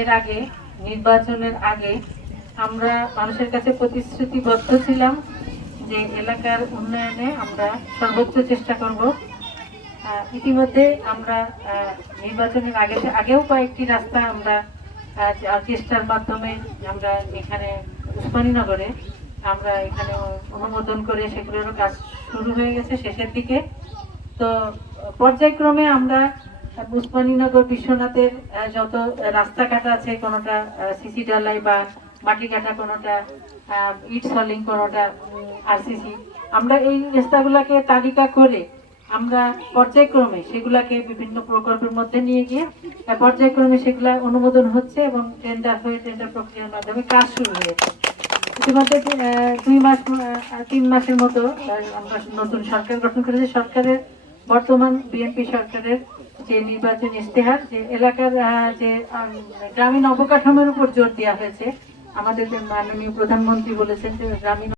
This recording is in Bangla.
এর আগে, নির্বাচনের আগে আমরা মানুষের কাছে প্রতিশ্রুতিবদ্ধ ছিলাম যে এলাকার উন্নয়নে আমরা সর্বোচ্চ চেষ্টা করব। ইতিমধ্যে আমরা নির্বাচনের আগেও কয়েকটি রাস্তা আমরা চেষ্টার মাধ্যমে আমরা এখানে উসমানীনগরে আমরা এখানে অনুমোদন করে সেগুলোরও কাজ শুরু হয়ে গেছে শেষের দিকে। তো পর্যায়ক্রমে আমরা উসমানীনগর বিশ্বনাথের যত রাস্তাঘাট আছে, কোনোটা সিসি ঢালাই বা মাটি কাটা, কোনোটা ইট সলিং, কোনোটা আরসিসি, আমরা এই রাস্তাগুলোকে তালিকা করে আমরা পর্যায়ক্রমে সেগুলাকে বিভিন্ন প্রকল্পের মধ্যে নিয়ে গিয়ে পর্যায়ক্রমে সেগুলা অনুমোদন হচ্ছে এবং টেন্ডার হয়ে টেন্ডার প্রক্রিয়ার মাধ্যমে কাজ শুরু হয়েছে। ইতিমধ্যে 3 মাসের মতো আমরা নতুন সরকার গঠন করেছি। সরকারের বর্তমান বিএনপি সরকারের যে নির্বাচনী ইশতেহার, যে এলাকার যে গ্রামীণ অবকাঠামোর উপর জোর দেওয়া হয়েছে, আমাদের মাননীয় প্রধানমন্ত্রী বলেছেন যে গ্রামীণ